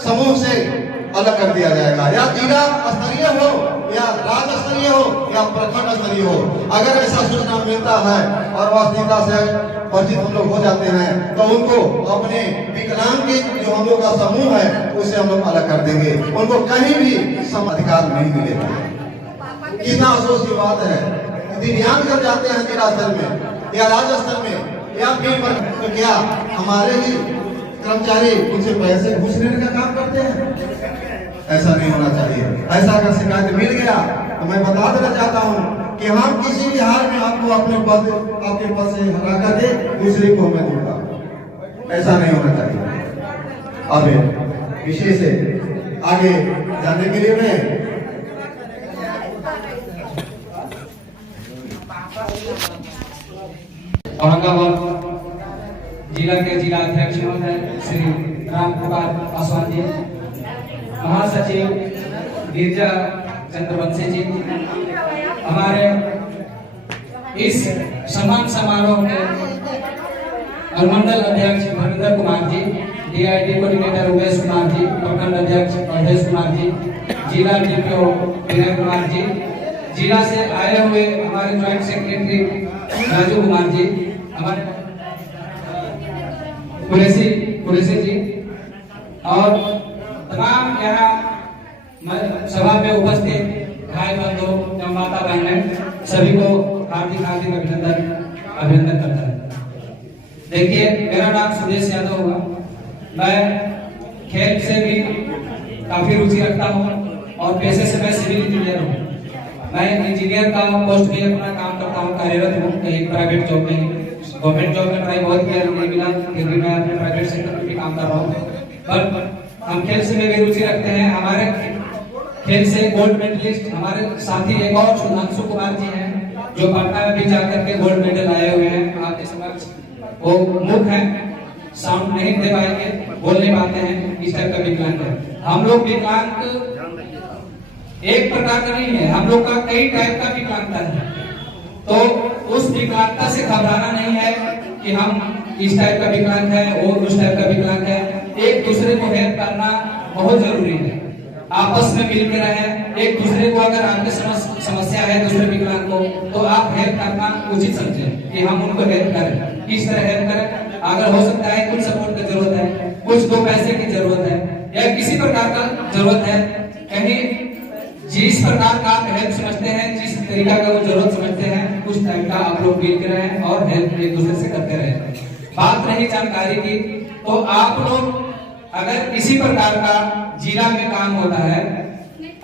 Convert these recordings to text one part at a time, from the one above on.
समूह से अलग कर दिया जाएगा, या जिला स्तरीय हो या राज्य स्तरीय हो या प्रखंड स्तरीय हो। अगर ऐसा सूचना मिलता है और वास्तविकता से परिचित हम लोग हो जाते हैं तो उनको अपने विकलांग के जो हम लोग का समूह है उसे हम लोग अलग कर देंगे, उनको कहीं भी सम अधिकार नहीं मिलेगा। कितना अफसोस की बात है, दिव्यांग जब जाते हैं जिला स्तर में या राज्य स्तर में या फिर तो क्या हमारे ही कर्मचारी उनसे पैसे घूस लेने का काम करते हैं? ऐसा नहीं होना चाहिए। ऐसा अगर शिकायत मिल गया तो मैं बता देना चाहता हूं कि हम किसी भी हाल में आपको आपके पद से हटा कर दे दूसरे को मैं दूंगा, ऐसा नहीं होना चाहिए। अब विषय से आगे जाने के लिए मैं औरंगाबाद जिला के जिला अध्यक्ष महोदय श्री राम कुमार पासवान जी, महासचिव गिरजा चंद्रवंशी जी, हमारे इस सम्मान समारोह में अनुमंडल अध्यक्ष भविंदर कुमार जी, डीआईडी कोऑर्डिनेटर उमेश कुमार जी, प्रखंड अध्यक्ष अवधेश कुमार जी, जिला डीपीओ विनय कुमार जी, जिला से आए हुए हमारे ज्वाइंट सेक्रेटरी राजू कुमार जी, हमारे कुरेशी जी और तमाम यहाँ सभा में उपस्थित भाई बंधु एवं माता बहनें सभी को हार्दिक हार्दिक अभिनंदन करता है। देखिए, मेरा नाम सुदेश यादव हुआ। मैं खेल से भी काफी रुचि रखता हूँ और पेशे से मैं सिविल इंजीनियर हूँ। मैं इंजीनियर का पोस्ट भी अपना काम करता हूँ, कार्यरत हूँ कहीं प्राइवेट जॉब में। गवर्नमेंट जॉब में ट्राई बहुत किया, नहीं मिला, फिर भी मैं अपने प्राइवेट सेक्टर में भी काम कर रहा हूँ। पर हम खेल से भी रुचि रखते हैं। हमारे खेल से गोल्ड मेडलिस्ट हमारे साथी एक और सुधांशु कुमार जी हैं जो पटना में भी जाकर के गोल्ड मेडल आए हुए हैं। आपके समक्ष वो मुख है, साउंड नहीं दे पाएंगे, बोल नहीं पाते हैं, इस टाइप का विकलांग है। हम लोग विकलांग एक प्रकार का नहीं है, हम लोग का कई टाइप का विकलांगता है। तो उस विकलांगता से घबराना नहीं है कि हम इस टाइप का विकलांग है और उस टाइप का विकलांग है। एक दूसरे को हेल्प करना बहुत जरूरी है, आपस में मिलकर रहे। एक दूसरे को अगर आपकी समस्या है दूसरे विकलांग को, तो आप हेल्प करना उचित समझें कि हम उनको हेल्प करें। किस तरह हेल्प करें? अगर हो सकता है कुछ सपोर्ट की जरूरत है, कुछ दो पैसे की जरूरत है या किसी प्रकार का जरूरत है, कहीं जिस प्रकार का आप हेल्प समझते हैं, जिस तरीका का वो जरूरत समझते हैं, उस टाइप का आप लोग मिल के रहें और हेल्प एक दूसरे से करते रहें। बात रही जानकारी की, तो आप लोग अगर किसी प्रकार का जिला में काम होता है,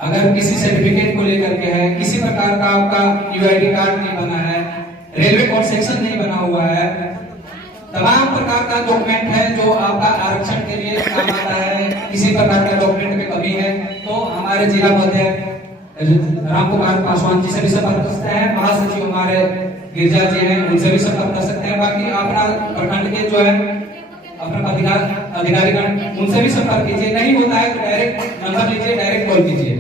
अगर किसी सर्टिफिकेट को लेकर के है, किसी प्रकार का आपका यूआईडी कार्ड नहीं बना है, रेलवे कोड सेक्शन नहीं बना हुआ है, तमाम प्रकार का डॉक्यूमेंट है जो आपका आरक्षण के लिए काम आता है, किसी प्रकार का डॉक्यूमेंट में कमी है, तो हमारे जिला अध्यक्ष राम कुमार पासवान जी से भी संपर्क कर सकते हैं। महासचिव हमारे गिरजा जी हैं, उनसे भी संपर्क कर सकते हैं। बाकी अपना प्रखंड के जो है अपना अधिकारीगण, उनसे भी संपर्क कीजिए। नहीं होता है तो डायरेक्ट नंबर लीजिए, डायरेक्ट कॉल कीजिए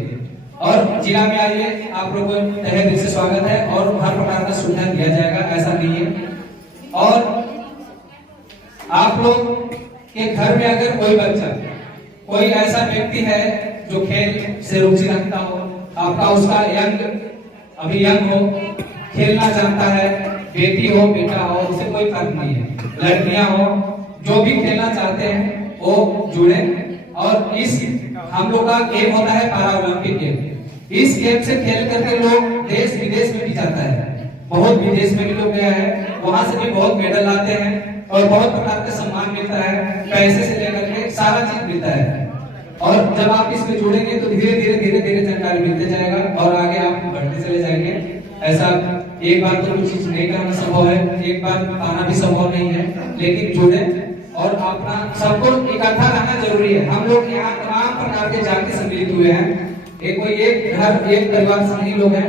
और जिला में आइए। आप लोगों को तहे दिल से स्वागत है और हर प्रकार का सुविधा दिया जाएगा, ऐसा नहीं है। और आप लोग के घर में अगर कोई बच्चा, कोई ऐसा व्यक्ति है जो खेल से रुचि रखता हो, आपका उसका अभी यंग हो, खेलना चाहता है, बेटी हो बेटा हो, उसे कोई फर्क नहीं है, लड़कियां हो, जो भी खेलना चाहते हैं वो जुड़े। और इस हम लोग का गेम होता है पैरा ओलंपिक गेम। इस गेम से खेल करके लोग देश विदेश में भी जाता है, बहुत विदेश में भी लोग गया है, वहां से भी बहुत मेडल लाते हैं और बहुत प्रकार का सम्मान मिलता है, पैसे से लेकर के सारा चीज मिलता है। और जब आप इसमें जुड़ेंगे तो धीरे धीरे जानकारी मिलते जाएगा और आगे आप बढ़ते चले जाएंगे। ऐसा एक बार तो कुछ चीज नहीं करना संभव है, एक बार पाना भी संभव नहीं है, लेकिन जुड़े और अपना सबको इकट्ठा रहना जरूरी है। हम लोग यहाँ तमाम प्रकार के जाति सम्मिलित हुए हैं, कोई एक घर एक परिवार से नहीं लोग हैं।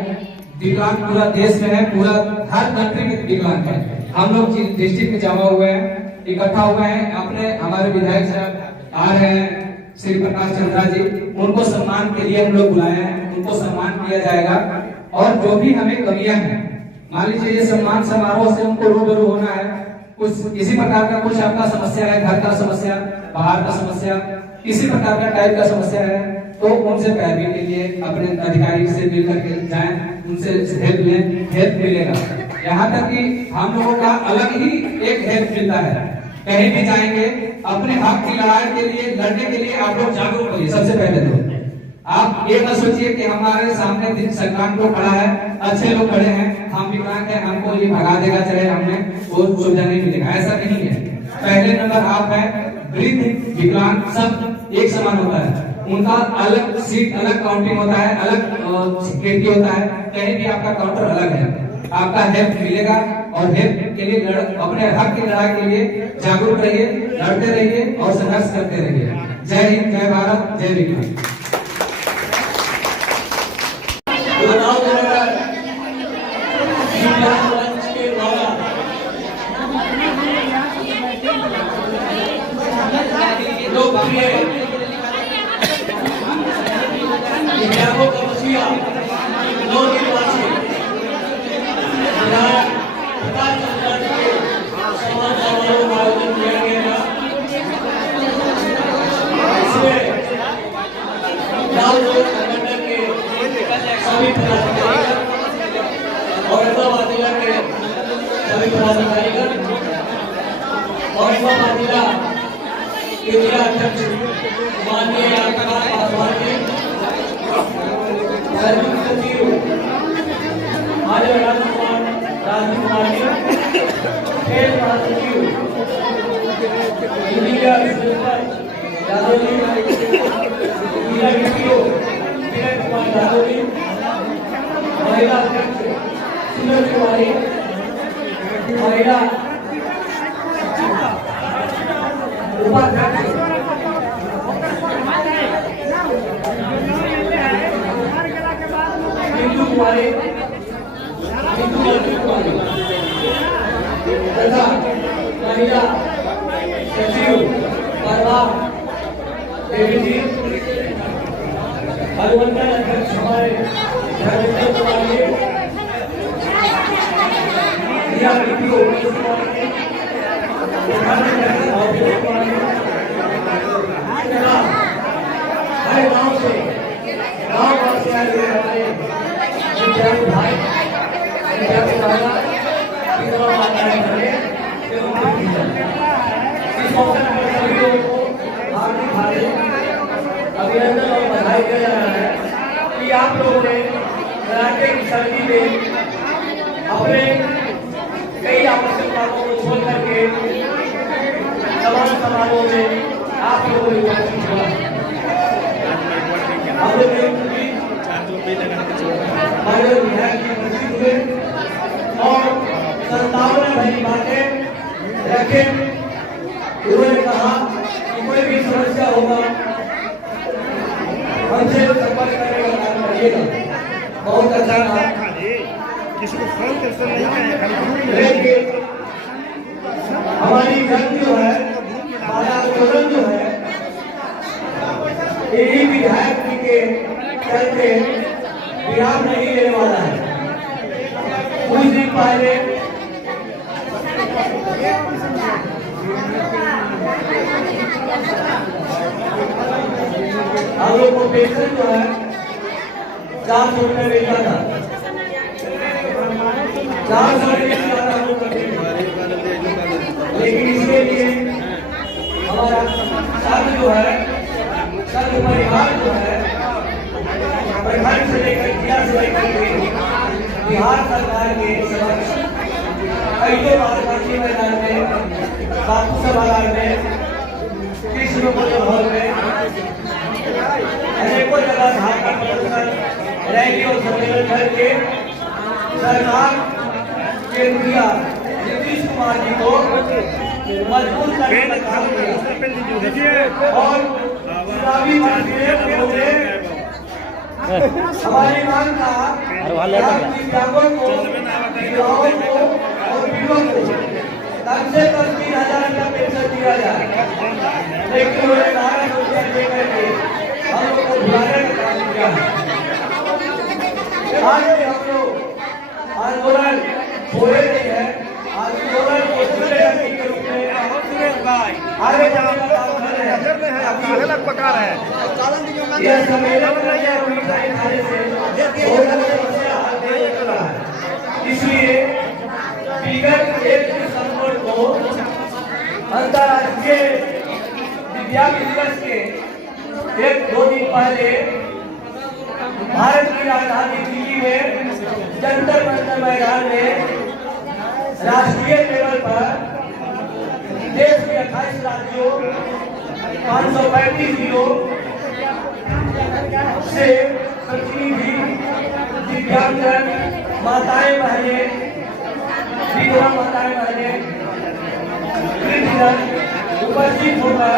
विकलांग पूरा देश में है, पूरा हर कंट्री में विकलांग है। हम लोग डिस्ट्रिक्ट में जमा हुए हैं, इकट्ठा हुए हैं। अपने हमारे विधायक साहब आ रहे हैं श्री प्रकाश चंद्रा जी, उनको सम्मान के लिए हम लोग बुलाए हैं, उनको सम्मान किया जाएगा। और जो भी हमें कमियां हैं, मान लीजिए ये सम्मान समारोह से उनको रूबरू होना है, कुछ किसी प्रकार का कुछ आपका समस्या है, घर का समस्या, बाहर का समस्या, किसी प्रकार का टाइप का समस्या है तो उनसे पैरवी के लिए अपने अधिकारी से मिल करके जाएं, उनसे हेल्प लें, हेल्प मिलेगा। यहाँ तक कि हम लोगों का अलग ही एक हेल्प मिलता है। कहीं भी जाएंगे अपने हक की लड़ाई के लिए, लड़ने के लिए आप लोग जागरूक होइए। सबसे पहले तो आप ये ना सोचिए कि हमारे सामने दिन संक्रांत को खड़ा है, अच्छे लोग खड़े हैं, हम विकलांग हैं, हमको ये भगा देगा, चले हमें वो सुविधा नहीं मिलेगा, ऐसा नहीं है। पहले नंबर आप है, वृद्ध विकलांग सब एक समान होता है, उनका अलग सीट, अलग काउंटिंग होता है, अलग खिड़की होता है, कहीं भी आपका काउंटर अलग है। आपका हेल्प मिलेगा और हेल्प के लिए अपने हक की लड़ाई के लिए जागरूक रहिए, लड़ते रहिए और संघर्ष करते रहिए। जय हिंद, जय भारत, जय विज्ञान। दिव्यांगों का मसीहा नवनिर्वाचित विधायक प्रकाश चंद्र के सम्मान समारोह का आयोजन किया गया था। इसमें लाल लोक संगठन के सभी पदाधिकारी और इमाम जिला के सभी पदाधिकारी और इमाम जिला के जिला अध्यक्ष माननीय आकाश पासवान जी, सचिव माननीय राजीव कुमार जी, खेल महासचिव इंजीनियर यादव जी, जिला डीपीओ किरण कुमार यादव जी, महिला अध्यक्ष सुनील कुमारी, महिला उपाध्यक्ष हिंदू कुमारी तथा महिला सचिव परवार देवी जी, अनुमंडल अध्यक्ष हमारे धर्मेंद्र कुमार जी, जिला डीपीओ हर गांव से आए हुए हमारे दिव्यांग भाई, दिव्यांग महिला, विधवा माताएं बहनें एवं दिव्यांग, इस अवसर पर सभी लोगों को हार्दिक अभिनंदन और बधाई दिया जा रहा है कि आप लोगों ने कराटे की सर्दी में अपने कई आवश्यक बातों को छोड़ करके समान समारोह में आप लोगों ने उपस्थित हुआ। हम लोग माननीय विधायक जी उपस्थित हुए और 57 भरी बातें रखे। उन्होंने कहा कि कोई भी समस्या होगा हमसे संपर्क करने का काम करिएगा। बहुत अच्छा था, लेकिन हमारी जंग जो है, आंदोलन जो है, यही विधायक जी के चलते विराम नहीं लेने वाला है। कुछ दिन पहले हम लोग को पेंशन जो है 400 रुपये मिलता था, 400 रुपये लेकिन इसके लिए हमारा संघ जो है, संघ परिवार जो है, प्रखंड से लेकर जिला से लेकर बिहार सरकार के समक्ष कई बार काशी मैदान में, बापू सभागार में, कृष्ण हॉल में अनेकों जगह धारणा प्रदर्शन, रैली और सम्मेलन करके सरकार के मुखिया नीतीश कुमार जी को मजबूर करने का काम किया और चुनावी मंत्रियों ने हमारी मांग था दिव्यांगों को, युवाओं को और युवकों को कम से कम 3000 रुपया पेंशन दिया जाए, लेकिन उन्होंने 12 रुपया देकर के हम लोग को बुलाने का काम किया। आज हम लोग आंदोलन छोड़े नहीं है, आंदोलन को चले के रूप में आगे जाने का काम कर रहे हैं। पका रहे हैं यह सम्मेलन में यह मिठाई खाने से भोजन की समस्या हल नहीं कर रहा है। इसलिए विगत 1 दिसंबर को अंतर्राष्ट्रीय विद्यार्थी दिवस के 1-2 दिन पहले भारत की राजधानी दिल्ली में जंतर मंतर मैदान में राष्ट्रीय लेवल पर देश के 28 राज्यों 535 जिलों से प्रतिनिधि दिव्यांगजन माताएं बहनें विधवा माताएं बहनें वृद्धजन उपस्थित होकर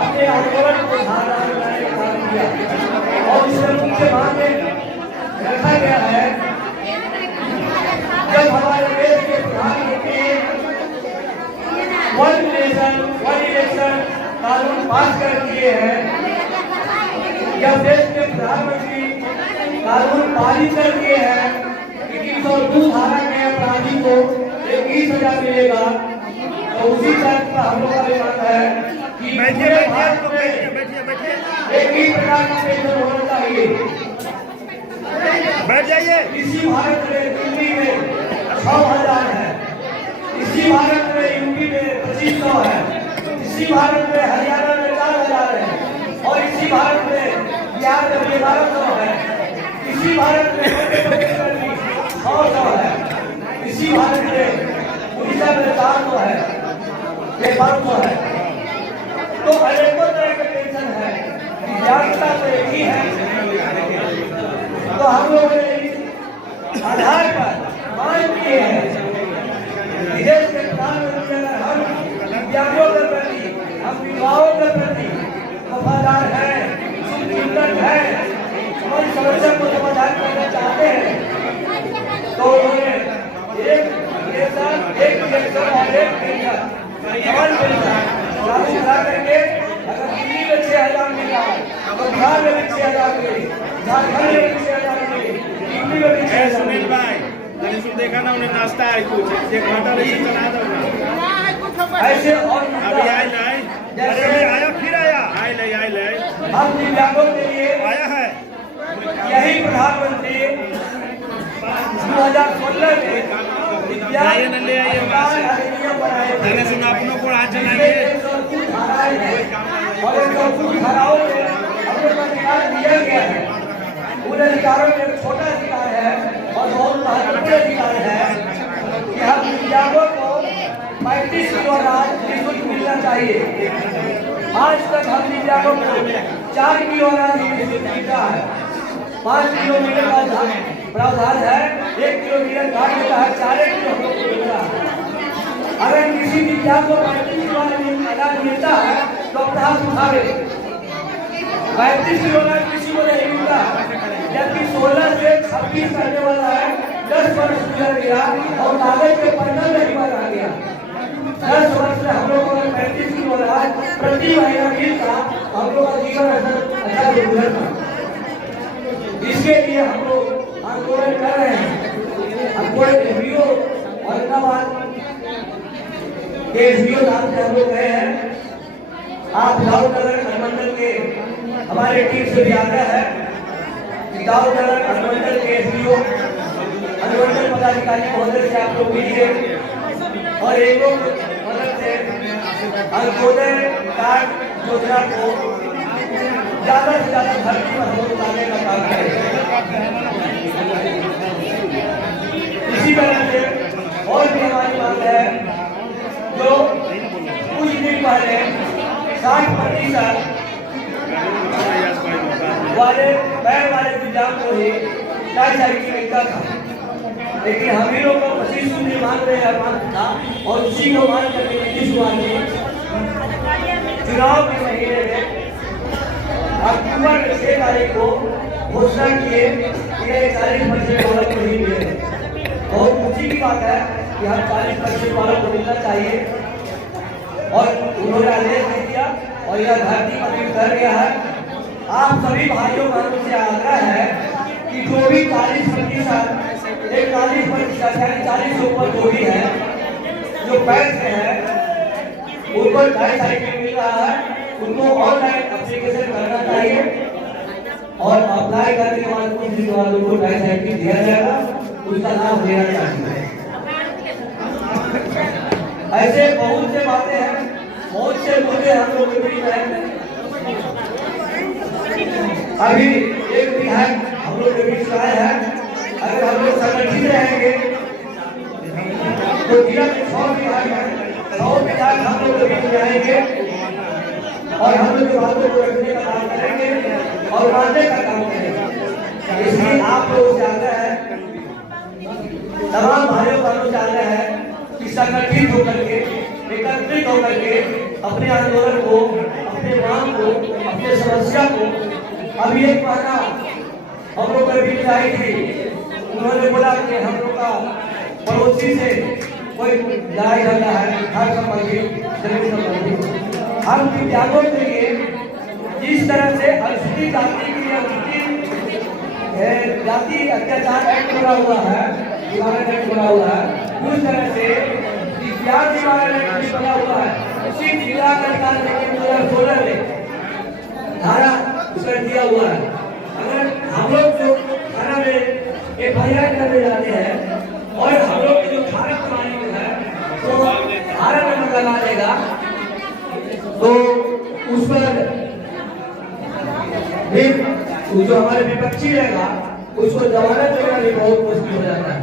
अपने आंदोलन को धारणा बनाने का काम किया और इसमें मुख्य भाग में रखा गया है जब हमारे देश के प्रधानमंत्री वन नेशन वन इलेक्शन कानून पास कर दिए हैं, जब देश के प्रधानमंत्री कानून पारित कर दिए हैं कि 302 धारा के अपराधी को 21 सजा मिलेगा, तो उसी तरह का हम लोग का मानना है कि पूरे भारत में एक ही प्रकार का पेंशन होना चाहिए। बैठ जाइए। इसी भारत में दिल्ली में 6,000 है, इसी भारत में यूपी में 2500 है, इसी भारत में हरियाणा में 4,000 है और इसी भारत में बिहार में 1100 है, इसी भारत में मध्य प्रदेश में भी 600 है, इसी भारत में उड़ीसा में 400 है, 500 है। तो अनेकों तरह के पेंशन है, दिव्यांगता तो एक ही है। तो हम लोगों ने इस आधार पर मांग की है देश के प्रधानमंत्री अगर हम दिव्यांगों के प्रति, हम विधवाओं के प्रति वफादार है, चिंतन है, हमारी समस्या को समाधान करना चाहते हैं, तो उन्होंने एक इलेक्शन और एक पेंशन समान पेंशन लागू करा करके अगर दिल्ली में 6,000 मिला तो बिहार में भी 6,000 मिले, झारखंड में भी 6,000 मिले, यूपी में भी 6,000 सुनील भाई मैंने सुन देखा ना उन्हें नाश्ता है कुछ 1 घंटा नहीं चला दो ना ऐसे और अभी आई लाई जैसे आया फिर आया आई ले हम दिव्यांगों के लिए आया है यही प्रधानमंत्री 2016 में आइए न ले आइए अधिनियम बनाए थे। मैंने सुना अपनों को हाथ चलाइए धाराएं हैं और इन 109 धाराओं में हम लोग को अधिकार दिया गया है। उन अधिकारों में एक छोटा अधिकार है और बहुत महत्वपूर्ण अधिकार है कि हम दिव्यांगों को 35 किलो अनाज निःशुल्क मिलना चाहिए। आज तक हम दिव्यांगों को 4 किलो अनाज निःशुल्क मिलता है, 5 किलो मिलने का प्रावधान है, 1 किलो मिलने कार्ड मिलता है, 4 किलो हम लोग को मिलता है। अगर किसी दिव्यांग को 35 किलो अनाज मिलता है तो अपना हाथ उठावे। 35 किलो अनाज किसी को नहीं मिलता, जबकि 16 से 26 करने वाला है 10 वर्ष गुजर गया और कागज के पन्ना में ही बना गया। 10 वर्ष से हम लोग को 35 किलो अनाज प्रति महीना मिलता, हम लोग का जीवन अच्छा गुजरता। इसके लिए हम लोग आंदोलन कर रहे हैं। हमको एसडीओ औरंगाबाद के एसडीओ साहब से हम लोग गए हैं। आप दाऊदनगर अनुमंडल के हमारे टीम से भी आग्रह है कि दाऊदनगर अनुमंडल के एसडीओ अनुमंडल पदाधिकारी महोदय से आप लोग मिलिए और एक मदद से अंत्योदय कार्ड योजना को ज्यादा से ज्यादा धरती पर हम लाने का काम करें। इसी तरह से और भी हमारी मांग है, जो कुछ दिन पहले 60% वाले पैर वाले दिव्यांग को ही साइकिल मिलता था, लेकिन हम ही लोग को 25 सूत्री मांग रहे हैं था और उसी को मांग करके नीतीश कुमार जी चुनाव के महीने में अक्टूबर 6 तारीख को घोषणा किए कि 40% वालों को ही मिले। बहुत खुशी की बात है कि हम 40% वालों को मिलना चाहिए और उन्होंने आदेश दे दिया और यह धरती पर भी कर गया है। आप सभी भाइयों बहनों से आग्रह है कि जो भी 40% 40% से ऊपर जो भी है, जो बैंक में है, उनको 2.5 साइकिल मिल रहा है, उनको ऑनलाइन एप्लीकेशन करना चाहिए और अप्लाई करने के बाद कुछ दिन बाद उनको 2.5 साइकिल दिया जाएगा, उसका लाभ लेना चाहिए। ऐसे बहुत से बातें हैं, बहुत से मुद्दे हम लोग के बीच में अभी एक विधायक हम लोग के बीच आए हैं। अगर हम लोग संगठित रहेंगे तो जिला के 100 विधायक हैं, 100 विधायक हम लोग के बीच में आएंगे और हम लोग की बातों को रखने का काम करेंगे और मानने का काम करेंगे। इसलिए आप लोग चाहते हैं, तमाम भाइयों बहनों चाहते हैं कि संगठित होकर के, एकत्रित होकर के अपने आंदोलन को, अपने मांग को, अपने समस्या को। अभी एक महीना हम लोग के बीच आई थी, उन्होंने बोला कि हम लोग का पड़ोसी से कोई लड़ाई झगड़ा है, घर संबंधी, जमीन संबंधी। हम दिव्यांगों के लिए जिस तरह से अनुसूचित जाति की जाति अत्याचार एक्ट बना हुआ है, निवारण एक्ट बना हुआ है, उस तरह से दिव्यांग निवारण एक्ट बना हुआ है। उसी जिला कल्याण लेकिन 2016 में धारा उसका दिया हुआ है। अगर हम लोग जो थाना में FIR करने जाते हैं और हम लोग जो थाना प्रणाली है तो धारा नंबर लगा देगा, तो उस पर जो हमारे विपक्षी रहेगा उसको जमानत देना भी बहुत मुश्किल हो जाता है।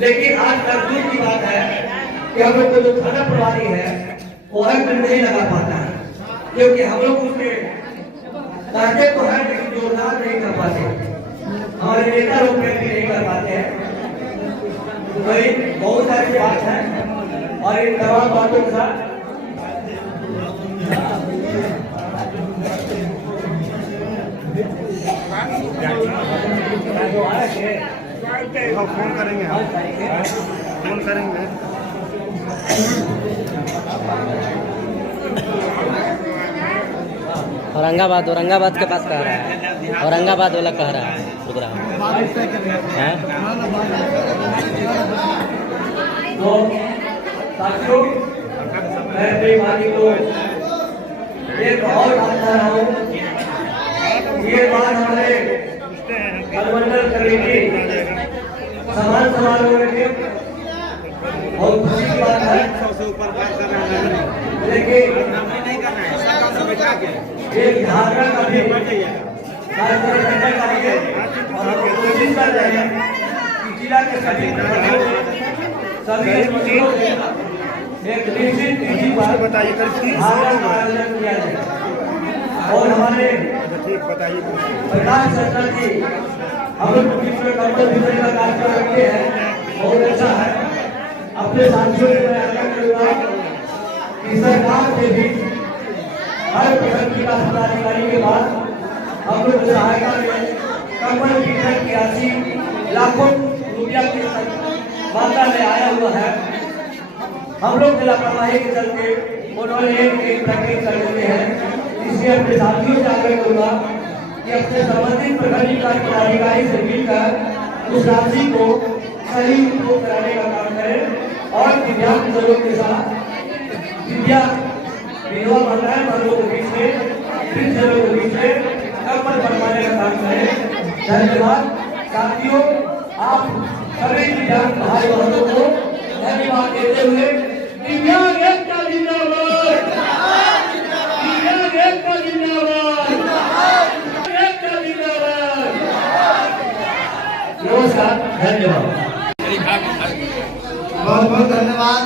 लेकिन आज तरकीब की बात है कि हम लोग को जो थाना प्रभारी है वो हर दिन नहीं लगा पाता है, क्योंकि हम लोग उसके कहते तो है लेकिन जोरदार नहीं कर पाते, हमारे नेता लोग भी नहीं कर पाते हैं। तो बहुत सारी बात है और इन तमाम बातों के साथ फोन करेंगे, हम फोन करेंगे। औरंगाबाद के पास कह रहा है, औरंगाबाद वाला कह रहा है प्रोग्राम है। तो साथियों, मैं अपनी वाणी को एक और बात कह रहा हूँ। ये बात हमारे अनुमंडल कमेटी समान समारोह में बहुत खुशी की बात है, लेकिन एक धारणा का भी कार्यक्रम करने का लिए और हम कोशिश कर रहे हैं कि जिला के सभी एक निश्चित तिथि पर धारणा का आयोजन किया जाए। और हमारे प्रकाश चंद्र जी हम लोग बीच में कंबल वितरण का कार्यक्रम रखे हैं, बहुत अच्छा है। अपने साथियों से मैं आग्रह करूंगा कि सरकार से भी हर प्रखंड विकास पदाधिकारी के बाद हम लोग सहायता में कंबल वितरण की राशि लाखों रुपया की मात्रा में आया हुआ है। हम लोग की लापरवाही के चलते उन्होंने एक प्रकरण कर देते हैं। इसलिए अपने साथियों से आग्रह करूंगा कि अपने संबंधित प्रखंड विकास पदाधिकारी से मिलकर उस राशि को सही उपयोग कराने का काम करें और दिव्यांग लोगों के साथ विधवा महिलाएं वर्गों के बीच में, वृद्धजनों के बीच में कंबल बनवाने का काम करें। धन्यवाद साथियों, आप सभी दिव्यांग भाई बहनों को धन्यवाद देते हुए दिव्यांग एकता जिंदाबाद, दिव्यांग एकता जिंदाबाद, एकता जिंदाबाद। नमस्कार, धन्यवाद। बहुत बहुत धन्यवाद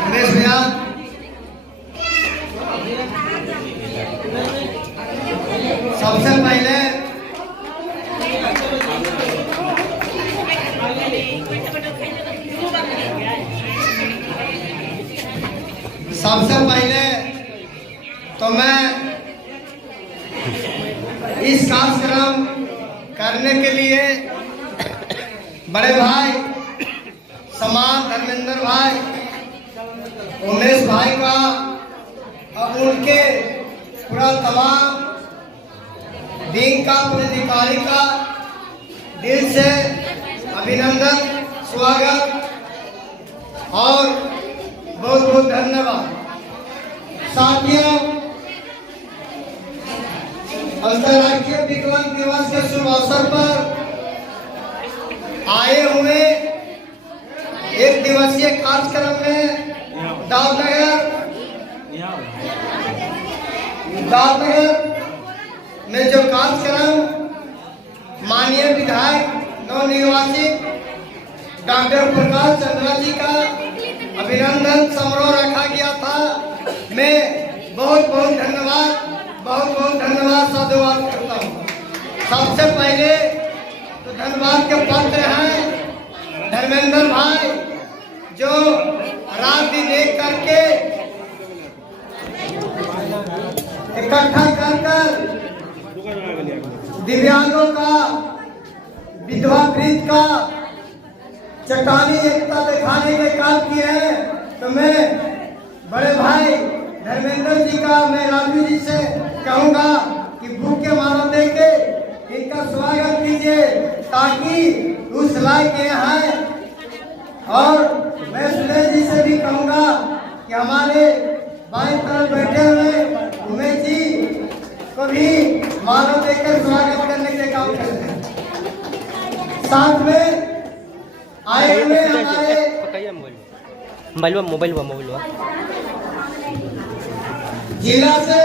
उमेश भैया। सबसे पहले तो मैं इस कार्यक्रम करने के लिए बड़े भाई समान धर्मेंद्र भाई, उमेश भाई का और उनके पूरा तमाम टीम का, पूरे अधिकारी का दिल से अभिनंदन, स्वागत और बहुत बहुत धन्यवाद। साथियों, अंतर्राष्ट्रीय विकलांग दिवस के शुभ अवसर पर आए हुए एक दिवसीय कार्यक्रम में दावनगर में जो कार्यक्रम माननीय विधायक नवनिर्वाचित डॉक्टर प्रकाश चंद्रा जी का अभिनंदन समारोह रखा गया था। मैं बहुत बहुत धन्यवाद साधुवाद करता हूँ। सबसे पहले तो धन्यवाद के पात्र हैं धर्मेंद्र भाई, जो रात दिन एक करके इकट्ठा कर दिव्यांगों का, विधवा वृद्ध का चट्टानी एकता दिखाने के काम किए हैं। तो मैं बड़े भाई धर्मेंद्र जी का, मैं राजू जी से कहूंगा कि भूख के माला देके इनका स्वागत कीजिए, ताकि उस लायक हैं। और मैं सुरेश जी से भी कहूंगा कि हमारे बाएं तरफ बैठे हुए उमेश जी को भी माला देकर स्वागत करने के काम करते हैं। साथ में आए हुए हमारे मोबाइल जिला से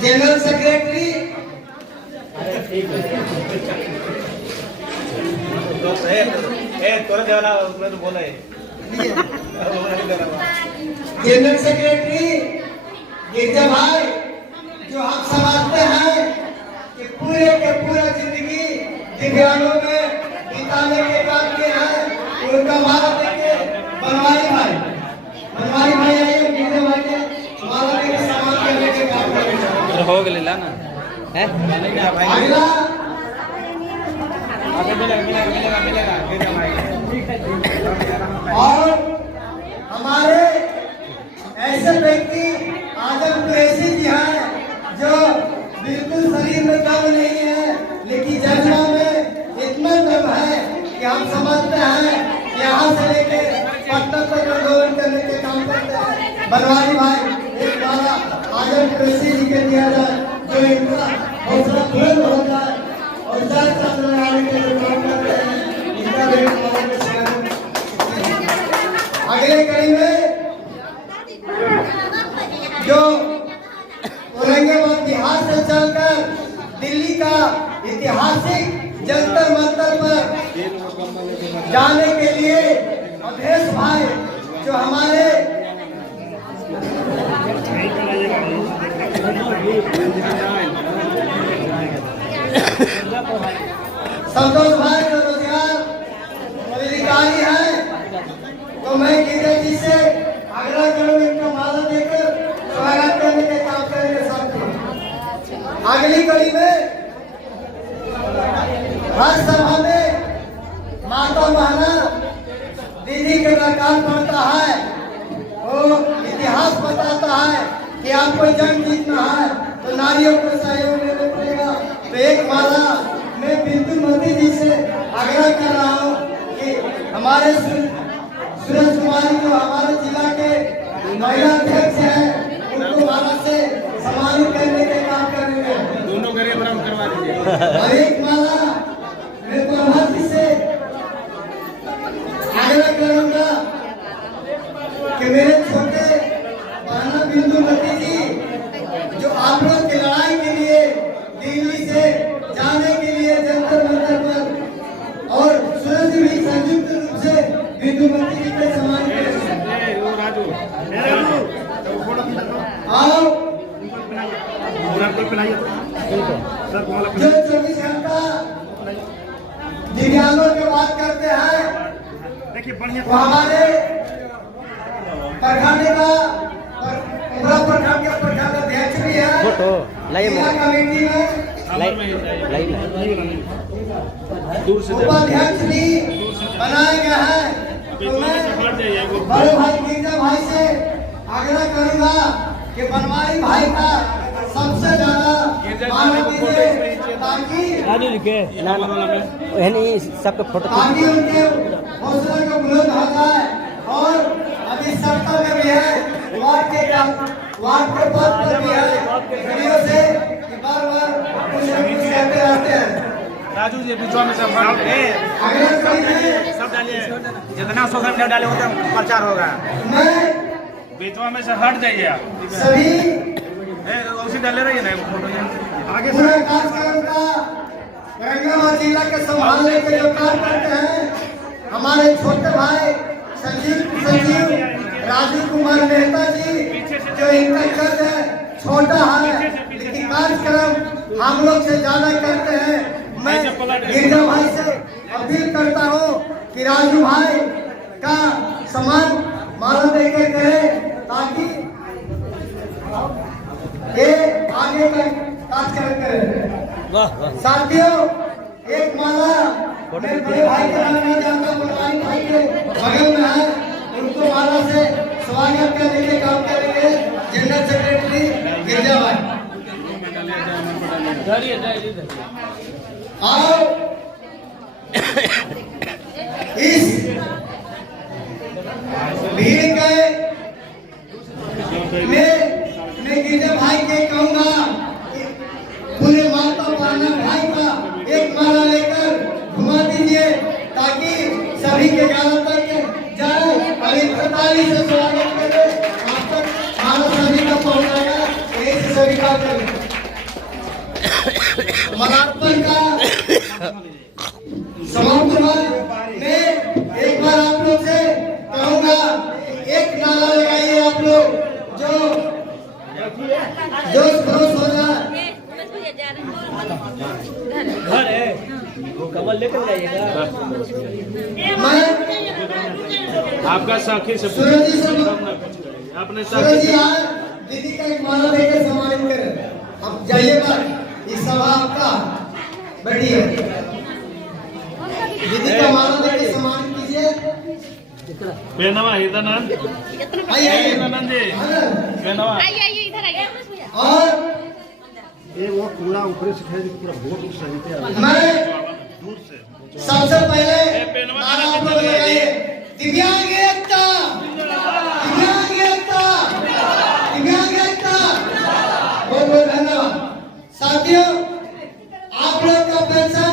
जनरल सेक्रेटरी जनरल सेक्रेटरी गिरजा भाई, जो हम समझते हैं कि पूरे के पूरा जिंदगी दिव्यांगों में बिताने के काम किए हैं, उनका माला देके बनवारी भाई आइए, गिरजा भाई के माला देके सम्मान करने के काम करेंगे। हो गए ना है अगला और हमारे ऐसे व्यक्ति आजम कुरैशी जी हैं, जो बिल्कुल शरीर में दम नहीं है, लेकिन जज्बा में इतना दम है कि हम समझते हैं यहाँ से लेके पटना तक आंदोलन करने के काम करते हैं। बनवारी भाई एक माला आजम कुरैशी जी के दिया जाए, जो इनका हौसला बुलंद हो जाए और जल चंद्र लगाने के लिए काम करते हैं। इनका भी माला में स्वागत। अगले कड़ी में जो औरंगाबाद बिहार से चलकर दिल्ली का ऐतिहासिक जंतर मंतर पर जाने के लिए अवधेश भाई, जो हमारे संतोष भाई जो रोजगार अधिकारी है, तो मैं गिरजा जी से आग्रह करूँ इनका माला देकर स्वागत करने के काम करेंगे। साथ अगली कड़ी में हर सभा में माता बहना दीदी के दरकार पड़ता है, वो इतिहास बताता है कि आपको जंग जीतना है तो नारियों को सहयोग लेना पड़ेगा। तो एक माला मैं बिंदुमती जी से आग्रह कर रहा हूँ कि हमारे सूरज कुमारी, जो हमारे जिला के महिला अध्यक्ष हैं, उनको माला से सम्मानित करने के काम करेंगे। दोनों गरीब बराबर करवा दीजिए। और एक माला मैं प्रभात जी से आग्रह करूंगा कि मेरे छोटे बहना बिंदुमती जी, जो आप लोग की लड़ाई के लिए दिल्ली से जाने के लिए जंतर मंतर पर, और सूरज भी संयुक्त रूप से बिंदुमती जी के सम्मान करेंगे। आओ जो 24 घंटा दिव्यांगों की बात करते हैं, वो हमारे प्रखंड का प्रखंड के प्रखंड अध्यक्ष भी है, जिला कमेटी में उपाध्यक्ष भी बनाए गए हैं। तो मैं बड़े भाई गिरजा भाई से आग्रह करूंगा कि बनवारी भाई का सबसे ज्यादा माला दीजिए, ताकि सबके फोटो उनके हौसला को बुलंद हो जाए और अभी सड़कों में भी है, वार्ड के पद पर भी है, सदियों से बार बार कुछ न कुछ कहते रहते हैं। राजू जी बीचवा में सब अगले कड़ी में सब डालिए, जितना सोशल मीडिया डाले उतना प्रचार होगा। मैं बीचवा में से हट जाइए आप, सभी उसी डाले रहिए ना फोटो आगे पूरा कार्यक्रम का औरंगाबाद जिला के संभालने के जो कार्य करते हैं हमारे छोटे भाई सचिव राजू कुमार मेहता जी, जो इनका कद है छोटा है लेकिन कार्यक्रम हम लोग से ज्यादा करते हैं। मैं गिरजा भाई से अपील करता हूँ कि राजू भाई का सम्मान माला देके करें ताकि ये आगे का कार्यक्रम करें। साथियों, एक माला मेरे बड़े भाई के नाम नहीं जानता, बुलवाई भाई के बगल में है, उनको माला से स्वागत करने के काम करेंगे जनरल सेक्रेटरी गिरजा भाई। और इस भीड़ के मैं गिरजा भाई के कहूंगा पूरे माता पाना भाई का एक माला लेकर घुमा दीजिए ताकि सभी के गाँव तक जाए और एक प्रताली से स्वागत करें। आप तक माला सभी का पहुंचाएगा, यही से सभी का करें। मालार्पण का समाप्त हुआ। मैं एक बार आप लोग से कहूंगा एक नारा लगाइए आप लोग जो जोश खरोश हो जाए। घर है वो कमल लेकर जाइएगा। मैं आपका साखी से सूरज जी से आपने सूरज जी आज दीदी का एक माला लेकर सम्मानित करें। अब जाइएगा, इस सभा आपका बैठिए, दीदी का माला लेकर सम्मानित कीजिए। बेनवा हिदानंद आइए हिदानंद जी बेनवा इधर आइए। और ये वो कूड़ा ऊपर से खेल पूरा वोट सही पे मैं दूर से सबसे पहले नारा आप लोग लगाइए, दिव्यांग एकता, दिव्यांग एकता, दिव्यांग एकता। बहुत बहुत धन्यवाद। साथियों, आप लोग का पेंशन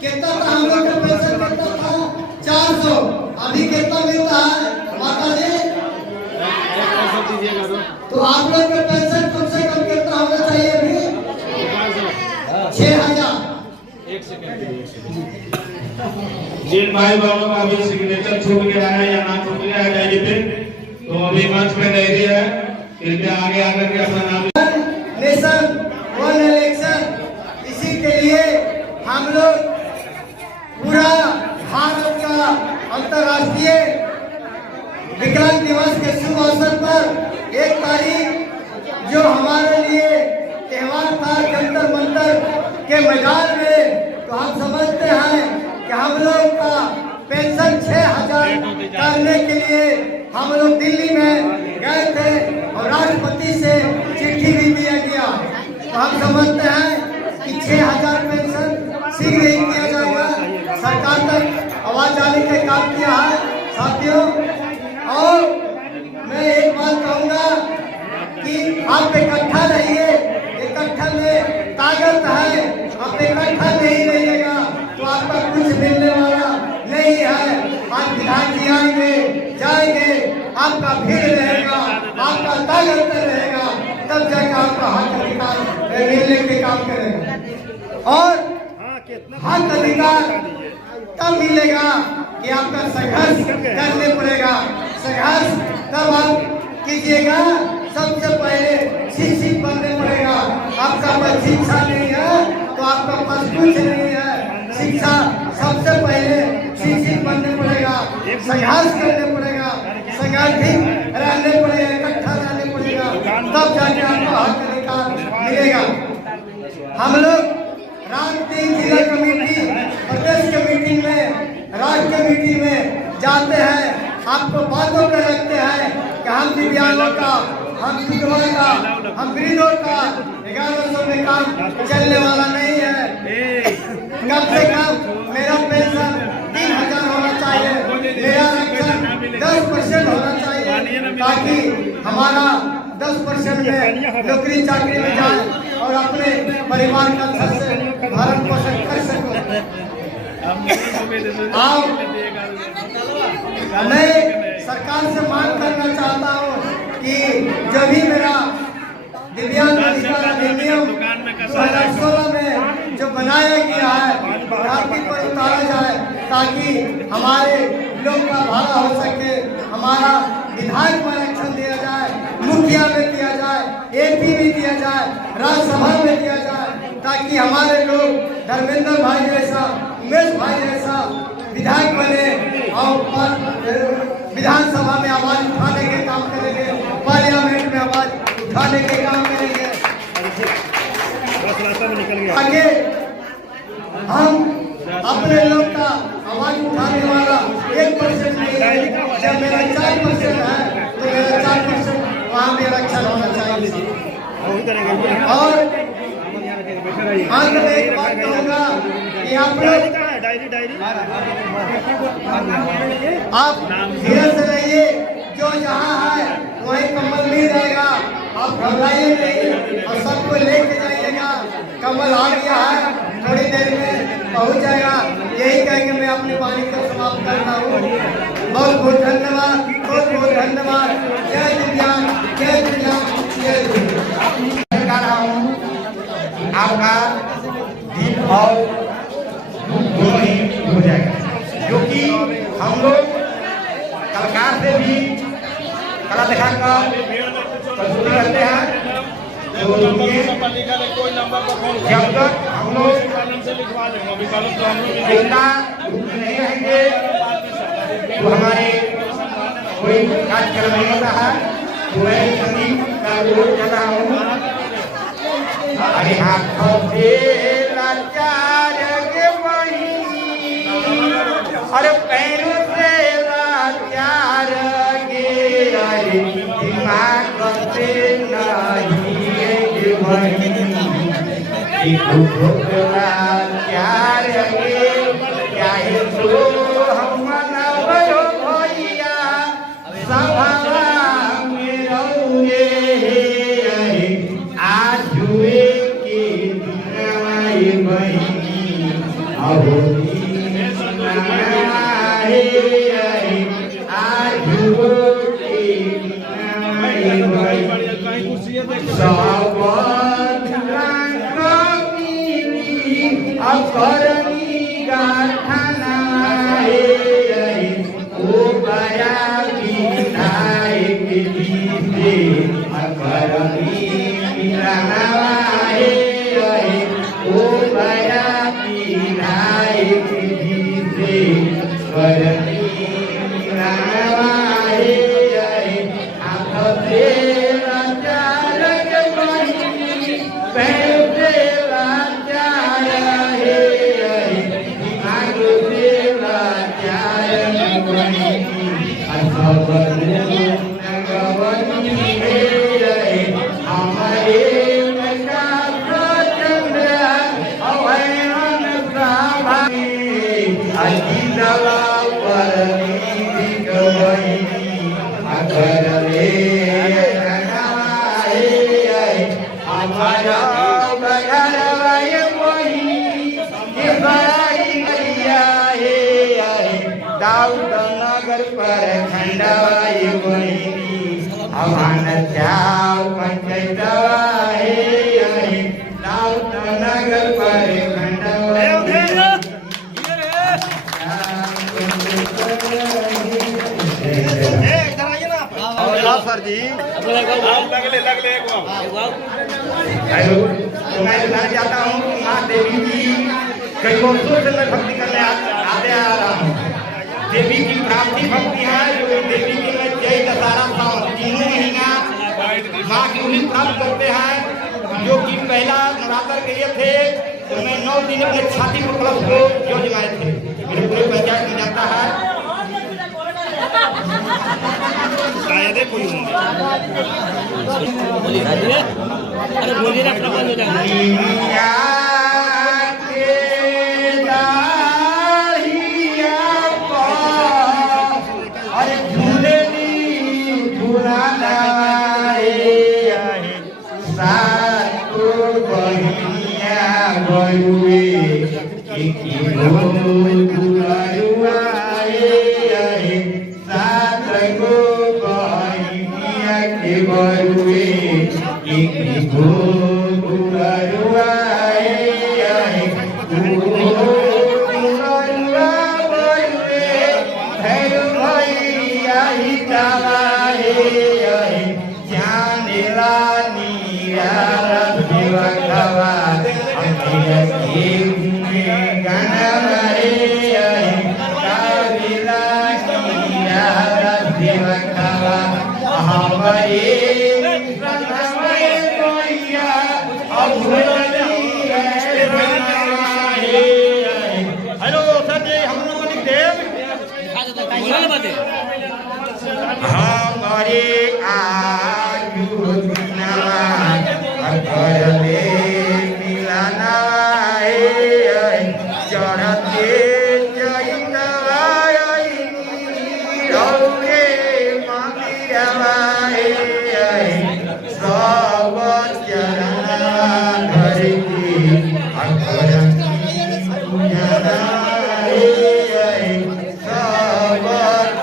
कितना था? हम लोग का पेंशन कितना था? 400। अभी कितना मिलता है माता जी? तो आप लोग का पेंशन कम से कम कितना होना चाहिए अभी? 6000। जिन भाई बहनों का अभी सिग्नेचर छूट गया है या नाम छूट गया है डायरी पे, तो अभी मंच पे नहीं दिया है, कृपया आगे आकर के अपना नाम नेशन वन इलेक्शन, इसी के लिए हम लोग पूरा भारत का अंतर्राष्ट्रीय विकलांग दिवस के शुभ अवसर पर 1 तारीख जो हमारे लिए त्योहार था जंतर मंतर के मैदान में, तो हम समझते हैं कि हम लोग का पेंशन 6000 करने के लिए हम लोग दिल्ली में गए थे और राष्ट्रपति से चिट्ठी भी दिया गया। तो हम समझते हैं कि 6000 पेंशन शीघ्र ही किया जाएगा। सरकार तक आवाज डालने का काम किया है साथियों। और मैं एक बात कहूंगा कि आप इकट्ठा रहिए, इकट्ठा में ताकत है। आप इकट्ठा नहीं रहिएगा तो आपका कुछ मिलने वाला नहीं है। आप विधायक जी आएंगे जाएंगे, आपका भीड़ रहेगा, आपका ताकत रहेगा, तब जाकर आपका हक अधिकार मिलने के काम करेगा। और हक अधिकार तब मिलेगा कि आपका संघर्ष करने पड़ेगा। संघर्ष तब आप कीजिएगा, सबसे पहले शिक्षित बनने पड़ेगा। आपका पास शिक्षा नहीं है तो आपका पास कुछ नहीं है। शिक्षा सबसे पहले शिक्षित बनने पड़ेगा, संघर्ष करने पड़ेगा, संगठित रहने पड़ेगा, इकट्ठा रहने पड़ेगा, तब जाके आपको हक अधिकार मिलेगा। हम लोग राष्ट्रीय जिला कमेटी, प्रदेश कमेटी में, राज्य कमेटी में जाते हैं, आपको बातों पर रखते हैं कि हम दिव्यांगों का, हम विधवा का, हम वृद्धों का 1100 में काम चलने वाला नहीं है। कम से कम मेरा पेंशन 3000 होना चाहिए, मेरा रक्षण 10% होना चाहिए ताकि हमारा 10% में नौकरी चाकरी में जाए और अपने परिवार का खर्च भरण पोषण कर सको। मैं सरकार से मांग करना चाहता हूँ कि जो भी मेरा दिव्यांग अधिकार अधिनियम 2016 में जो बनाया गया है धरती पर उतारा जाए ताकि हमारे लोग का भला हो सके। हमारा विधायक में आरक्षण दिया जाए, मुखिया में दिया जाए, एपी में दिया जाए, राज्यसभा में दिया जाए ताकि हमारे लोग धर्मेंद्र भाई जैसा, उमेश भाई जैसा विधायक बने और विधानसभा में आवाज उठाने के काम करेंगे, पार्लियामेंट में आवाज उठाने के काम करेंगे। आगे हम अपने लोग का आवाज उठाने वाला 1% नहीं है। जब मेरा 4% है तो मेरा 4% वहाँ भी आरक्षण होना चाहिए। और अंत में एक बात कहूँगा कि आप लोग आप धीरे से रहिए, जो जहाँ है वहीं कमल नहीं रहेगा। आप घबराइए नहीं और सबको लेके जाइएगा। कमल आ गया है, थोड़ी देर में पहुँच जाएगा। यही कहेंगे मैं अपनी वाणी को समाप्त करता हूँ। बहुत बहुत धन्यवाद, बहुत बहुत धन्यवाद। जय दिव्यांग, जय दिव्यांग, जय दिव्यांग। आपका दिन और दोनों ही हो जाएगा, क्योंकि हम लोग कलाकार से भी कला दिखाकर प्रस्तुति करते हैं। तो जब तक हम लोग जिंदा नहीं रहेंगे तो हमारे कोई कार्यक्रम नहीं होता है। तो मैं संगीत का विरोध कर रहा हूँ। अरे हाथों से लाचार के वही, अरे पैरों से लाचार के, अरे दिमाग से नहीं के वही, लाचार के चाहे तो हम मनवरो भैया सभा में रहोगे। आज हुए के दिनवाई बहिनी अहोनी आज हुए के दिनवाई बहिनी सब अकरणी गाथाना ओ बया विधायक दीदे अकरणी ओ बया विधायक दीदे करणी हाथ से लाचार के बहिनी पैर से लाचार दिमाग से लाचार बहिनी हमारे नगर पर खंडवाई बहिनी हमान चाव पंचायतवा नगर पर सर जी हेलो, तो मैं बताना चाहता हूँ कि माँ देवी जी कई वर्षों से मैं भक्ति करने आते आ रहा हूँ। देवी की प्राप्ति भक्ति है, जो देवी की मैं जय दशहरा सावन तीनों महीना माँ की उन्हीं प्राप्त करते हैं। जो कि पहला नवरात्र के लिए थे तो मैं 9 दिन अपने छाती को कलश को जो जमाए थे, मेरे पूरे पंचायत में जाता है। शायद कोई अरे बोलिए ना, अपना बंद हो जाएगा। अरे बरुए एकी गो दुलारुआए आए सात गो बहिनिया के बरुए एकी गो दुलारुआए आए दुलारुआ बरुए भैरू भैया ही चलाए आए जाने रानी रात देवा खवा हेलो सर जी हम लोग लिख देव हमारे आयु करले मिलाना चढ़ते चैतवाई रौरे मंदिरवाए सब चरणवा घर के अकरंगी पूजनाए सब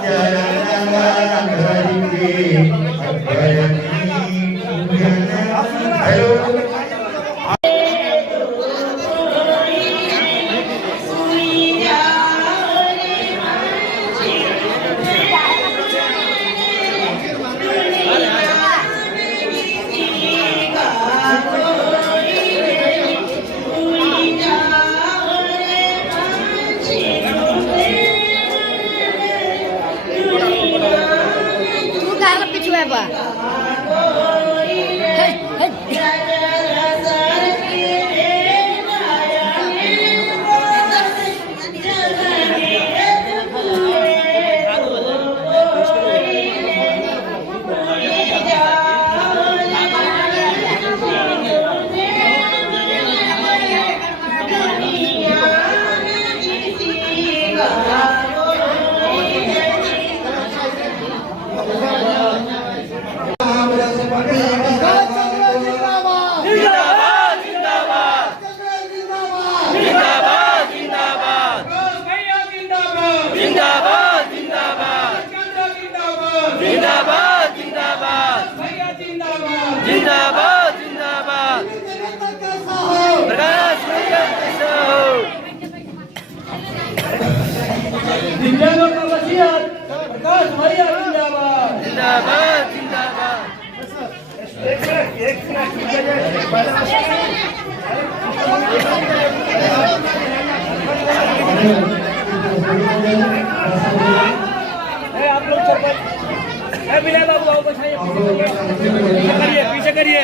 चरणवा घर के अकरंगी पूजना हेलो दिव्यांगों का वसीयत प्रकाश भैया जिंदाबाद जिंदाबाद जिंदाबाद। आप लोग विनय बाबू आओ बचाइए पीछे करिए।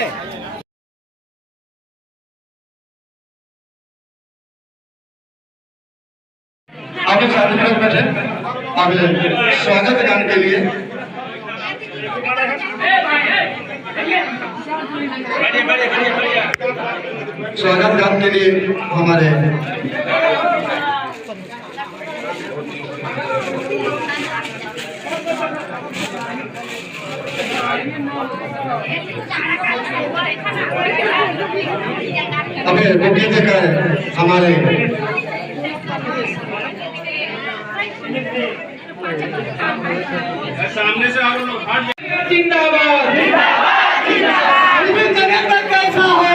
आपके साथ बैठे अगले स्वागत गान के लिए स्वागत गान के लिए हमारे हमें बुके देकर हमारे सामने से आओ लोग जिंदाबाद जिंदाबाद जिंदाबाद। कैसा हो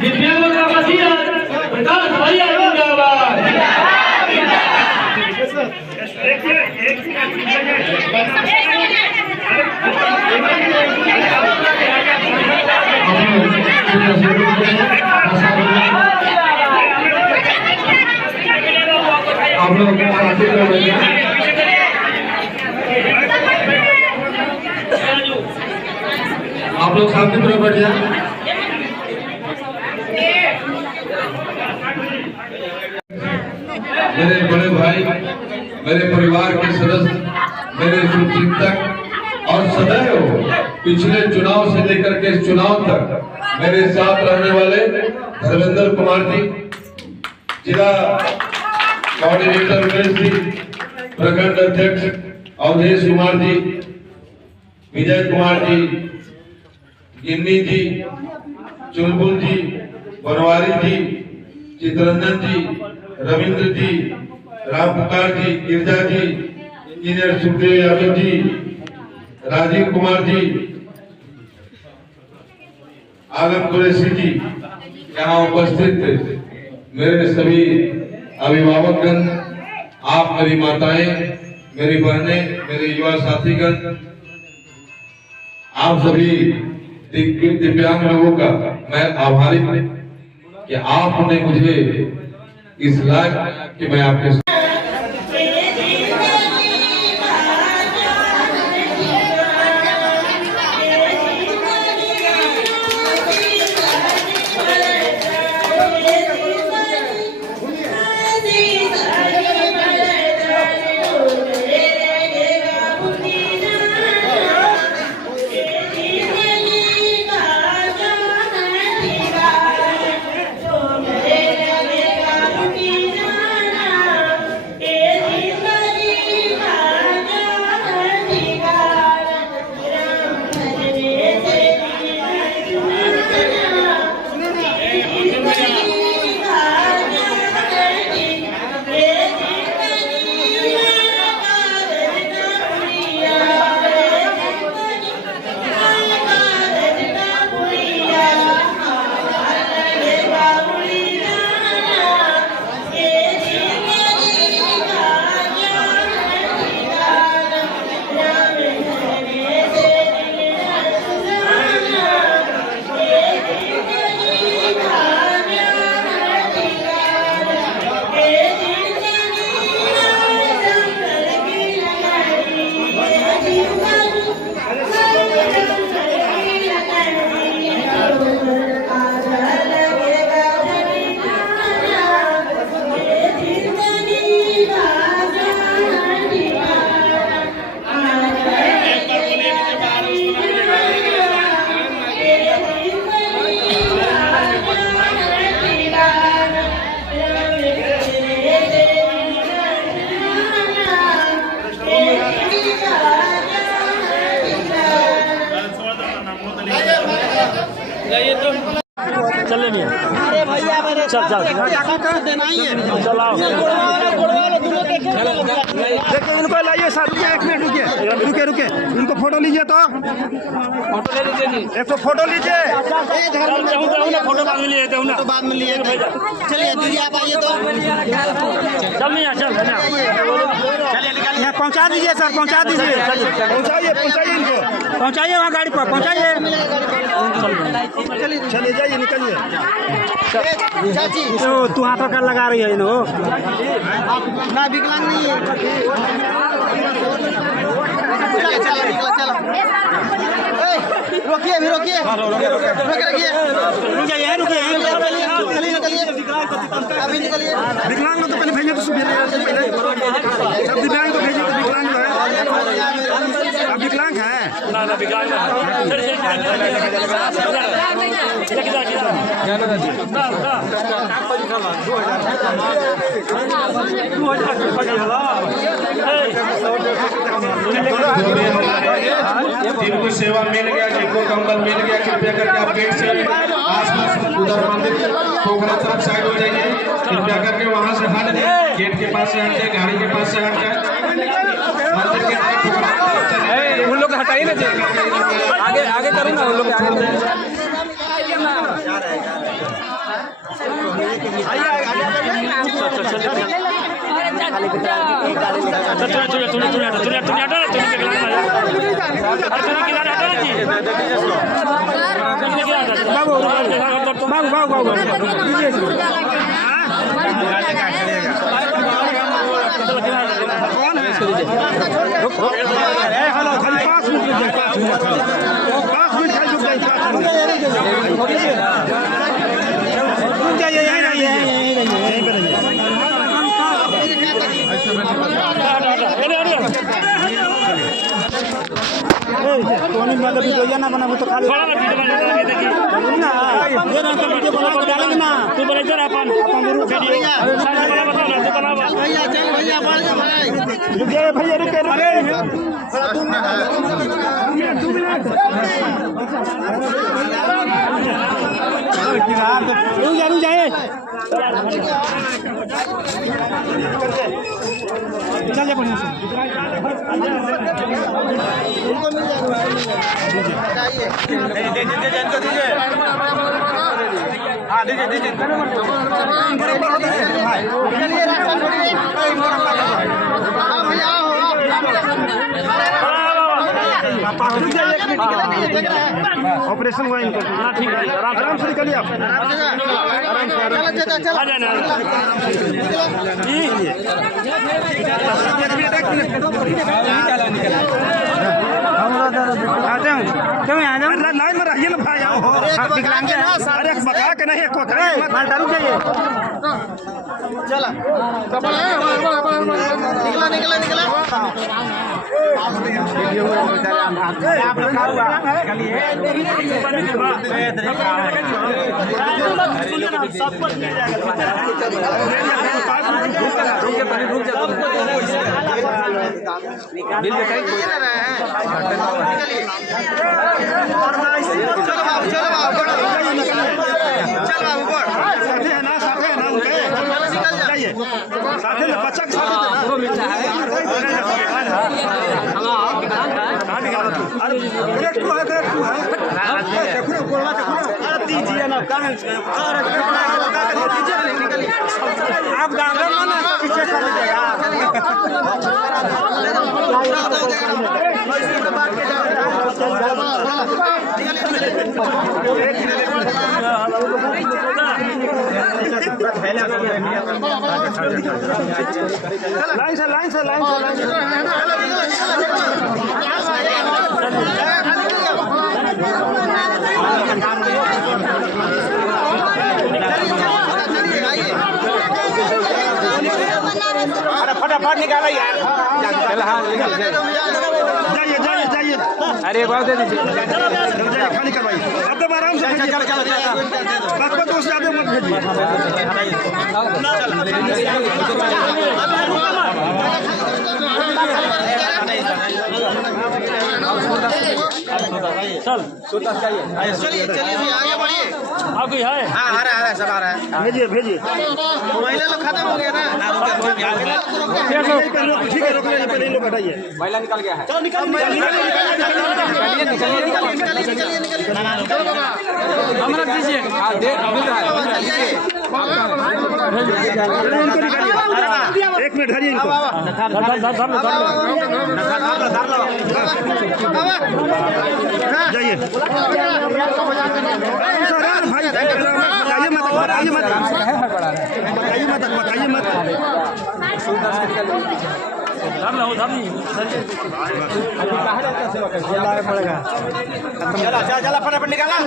दिव्यांगों का वसीयत प्रकाश भैया जिंदाबाद। आप लोग शांति पूर्वक बैठ जाए। मेरे बड़े भाई, मेरे परिवार के सदस्य, मेरे शुभचिंतक और सदैव पिछले चुनाव से लेकर के इस चुनाव तक मेरे साथ रहने वाले धर्मेंद्र कुमार जी, जिला कोऑर्डिनेटर उमेश जी, प्रखंड अध्यक्ष अवधेश कुमार जी, विजय कुमार जी, गिन्नी जी, चुलबुल जी, बनवारी जी, चित्ररंजन जी, रविंद्र जी, राम पुकार जी, गिरजा जी, इंजीनियर सुखदेव यादव जी, राजीव कुमार जी, आलम कुरैशी जी, यहाँ उपस्थित मेरे सभी अभिभावकगण, आप मेरी माताएं, मेरी बहनें, मेरे युवा साथीगण, आप सभी दिव्यांग लोगों का मैं आभारी हूं कि आपने मुझे इस लायक कि मैं आपके इनको लाइए सर, एक मिनट रुकिए रुकिए, इनको फोटो लीजिए तो फोटो ले लीजिए जी, एक तो फोटो लीजिए। फोटो बाद में लिए तो बाद में लिए चलिए दीदी आप आइए तो चल नहीं चल यहाँ पहुँचा दीजिए सर, पहुँचा दीजिए, पहुँचाइए इनको, पहुँचाइए वहाँ गाड़ी पर पहुँचाइए। चलिए जाइए निकलिए। तू हाथों का लगा रही है इन्हों ना, विकलांग नहीं है। चलिए चलिए चलो रोकिए भी रोकिए रखिए, रुक जाइए रुकिए, चलिए निकलिए अभी निकलिए। विकलांग तो पहले भेजिए, तो सब दिव्यांग को भेजिए, तो विकलांग है, अब विकलांग है ना विकलांग जिनको सेवा मिल गया, जिनको कंबल मिल गया, कृपया करके आप गेट से आसपास उधर मंदिर पोखरा तरफ साइड हो जाइए, कृपया करके वहां से हट जाए, गेट के पास से हट जाए, गाड़ी के पास से हट जाए, मंदिर के तरफ उन लोग हटाइए ना, आगे आगे करो ना, उन लोग ना बना तो खाली ना ये ना तो वीडियो बना कर डालेंगे ना, तू बना इधर अपन वीडियो बना बताओ ना, तू बना भैया, चल भैया बढ़ जा भाई, रुके भैया रुके रुके थोड़ा 2 मिनट चल जा बढ़िया से ऑपरेशन हुआ इनको ठीक है आराम से निकलिए आप लाइन में रहिए ना भाई अरे बका के नहीं माल डालू चाहिए चला निकला आप लाइन से फटाफट निकालो यार जाइए अरे एक बार दे दीजिए खाली करवाइए अब तो आराम से बस दोस्त ज्यादा मत भेजिए चल चलिए आगे बढ़िए आप कोई है हाँ आ रहा है सब आ रहा है भेजिए महिला लोग खत्म हो गया ना ठीक है रोक लीजिए पहले लोग हटाइए महिला निकल गया है चलो निकलिए हमरा दीजिए एक मिनट धरिए इनको जाइए बताइए मत चला फटाफट निकाला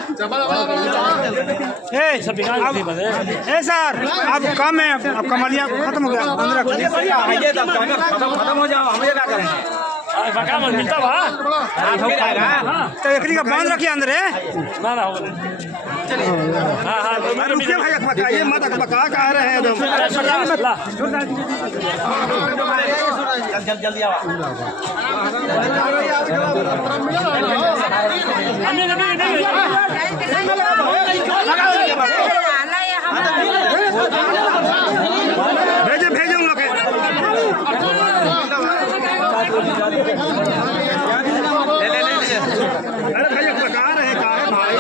सर अब कम है अब कमलिया खत्म हो गया खत्म हो जाओ हमें क्या करें मिलता तो एकरी का बांध रखिए अंदर रुकिए भाई बताइए मत बका कह रहे हैं जल्दी भेजे उन लोग अरे भैया बता रहे कहा है भाई